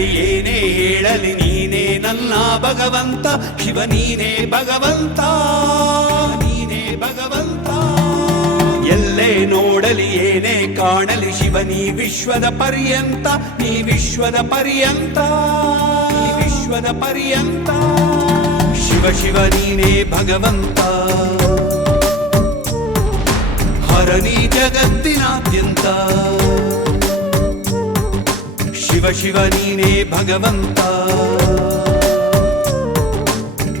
ಹೇಳಲಿ ಏನೇ ಹೇಳಲಿ ನೀನೇ ನನ್ನ ಭಗವಂತ ಶಿವ ನೀನೇ ಭಗವಂತ ನೀನೇ ಭಗವಂತ ಎಲ್ಲೇ ನೋಡಲಿ ಏನೇ ಕಾಣಲಿ ಶಿವ ನೀ ವಿಶ್ವದ ಪರ್ಯಂತ ನೀ ವಿಶ್ವದ ಪರ್ಯಂತ ನೀ ವಿಶ್ವದ ಪರ್ಯಂತ ಶಿವ ಶಿವ ನೀನೇ ಭಗವಂತ ಹರನಿ ಜಗತ್ತಿನಾದ್ಯಂತ ಶಿವ ಶಿವ ನೀನೇ ಭಗವಂತ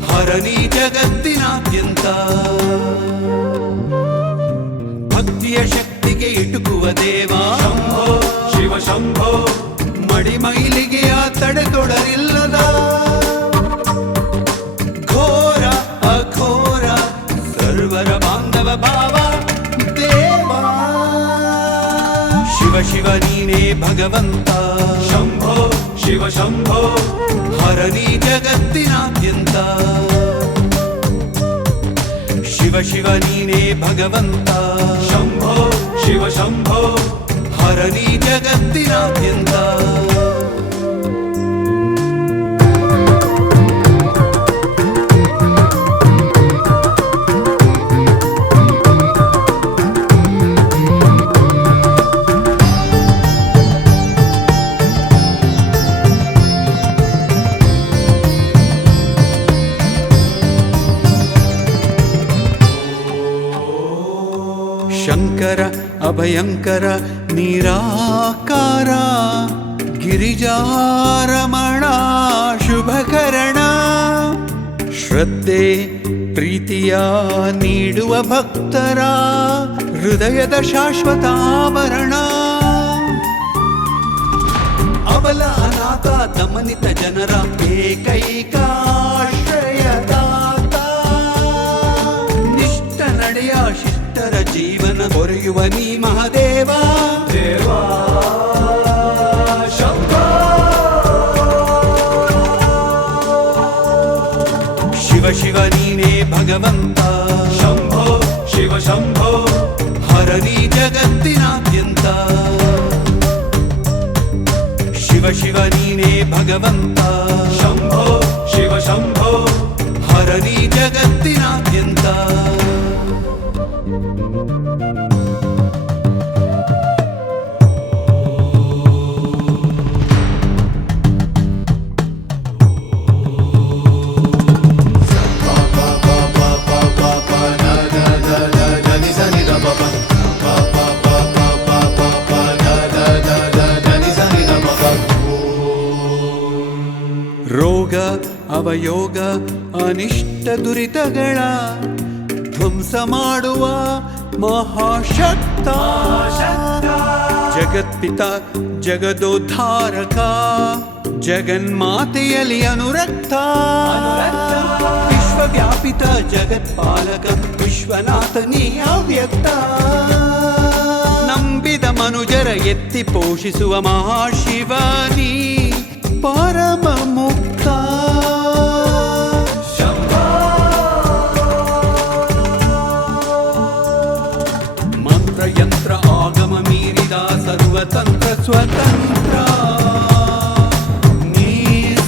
ಹರನಿ ಜಗತ್ತಿನಾದ್ಯಂತ ಭಕ್ತಿಯ ಶಕ್ತಿಗೆ ಇಟುಕುವ ದೇವ ಶಂಭೋ ಶಿವ ಶಂಭೋ ಮಡಿಮೈಲಿಗೆ ಆ ತಡೆದೊಡರಿಲ್ಲದ ಘೋರ ಅಘೋರ ಸರ್ವರ ಬಾಂಧವ ಭಾವ ದೇವ ಶಿವ ಶಿವ ನೀನೇ ಭಗವಂತ ಶಂಭೋ ಶಿವ ಶಂಭೋ ಹರನಿ ಜಗತ್ತಿನಾದ್ಯಂತ ಶಿವ ಶಿವ ನೀನೇ ಭಗವಂತ ಶಂಭೋ ಶಿವ ಶಂಭೋ ಹರನಿ ಜಗತ್ತಿನಾದ್ಯಂತ ಶಂಕರ ಅಭಯಂಕರ ನಿರಾಕಾರ ಗಿರಿಜಾರಮಣ ಶುಭಕರಣ ಶ್ರದ್ಧೆ ಪ್ರೀತಿಯ ನೀಡುವ ಭಕ್ತರ ಹೃದಯದ ಶಾಶ್ವತಾಭರಣ ಅಬಲ ಅನಾಥ ದಮನಿತ ಜನರ ಏಕೈಕ ಆಶ್ರಯದಾತ ನಿಷ್ಠ ನಡೆಯ ಶಿಷ್ಟರ ಜೀವನ ಕೊರೆಯುವ ನೀ ಮಹಾದೇವ ದೇವಾ ಶಂಭೋ ಶಿವ ಶಿವ ನೀನೇ ಭಗವಂತ ಶಂಭೋ ಶಿವ ಶಂಭೋ ಹರನಿ ಜಗತ್ತಿನಾದ್ಯಂತ ಶಿವ ಶಿವ ನೀನೇ ಭಗವಂತ ಶಂಭೋ ಶಿವ ಶಂಭೋ ಹರನಿ ಜಗತ್ತಿನಾದ್ಯಂತ ರೋಗ ಅವಯೋಗ ಅನಿಷ್ಟ ದುರಿತಗಳ ಧ್ವಂಸ ಮಾಡುವ ಮಹಾಶಕ್ತ ಜಗತ್ಪಿತ ಜಗದೋದ್ಧಾರಕ ಜಗನ್ಮಾತೆಯಲ್ಲಿ ಅನುರಕ್ತ ವಿಶ್ವವ್ಯಾಪಿತ ಜಗತ್ಪಾಲಕ ವಿಶ್ವನಾಥ ನೀ ಅವ್ಯಕ್ತ ನಂಬಿದ ಮನುಜರ ಎತ್ತಿ ಪೋಷಿಸುವ ಮಹಾಶಿವನಿ ಪರಮ ಮುಕ್ತ ಮಂತ್ರ ಯಂತ್ರ ಆಗಮ ಮೀರಿದ ಸರ್ವತಂತ್ರ ಸ್ವತಂತ್ರ ನೀ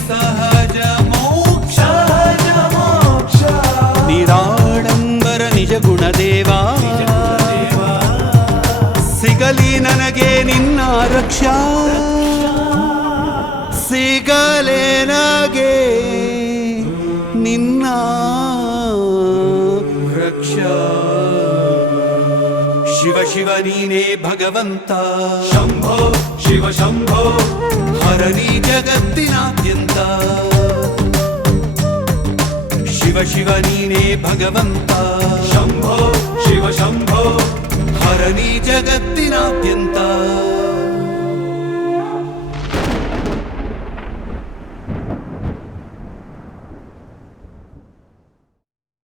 ಸಹಜ ಮೋಕ್ಷ ನಿರಾಡಂಬರ ನಿಜ ಗುಣದೇವ ಸಿಗಲಿ ನನಗೆ ನಿನ್ನ ರಕ್ಷಾ ಸಿಗಲೇ ನಗೆ ನಿನ್ನ ರಕ್ಷಾ ಶಿವ ಶಿವ ನೀನೇ ಭಗವಂತ ಶಂಭೋ ಶಿವ ಶಂಭೋ ಹರನಿ ಜಗತ್ತಿನಾದ್ಯಂತ ಶಿವ ಶಿವ ನೀನೇ ಭಗವಂತ ಶಂಭೋ ಶಿವ ಶಂಭೋ ಹರನಿ ಜಗತ್ತಿನಾದ್ಯಂತ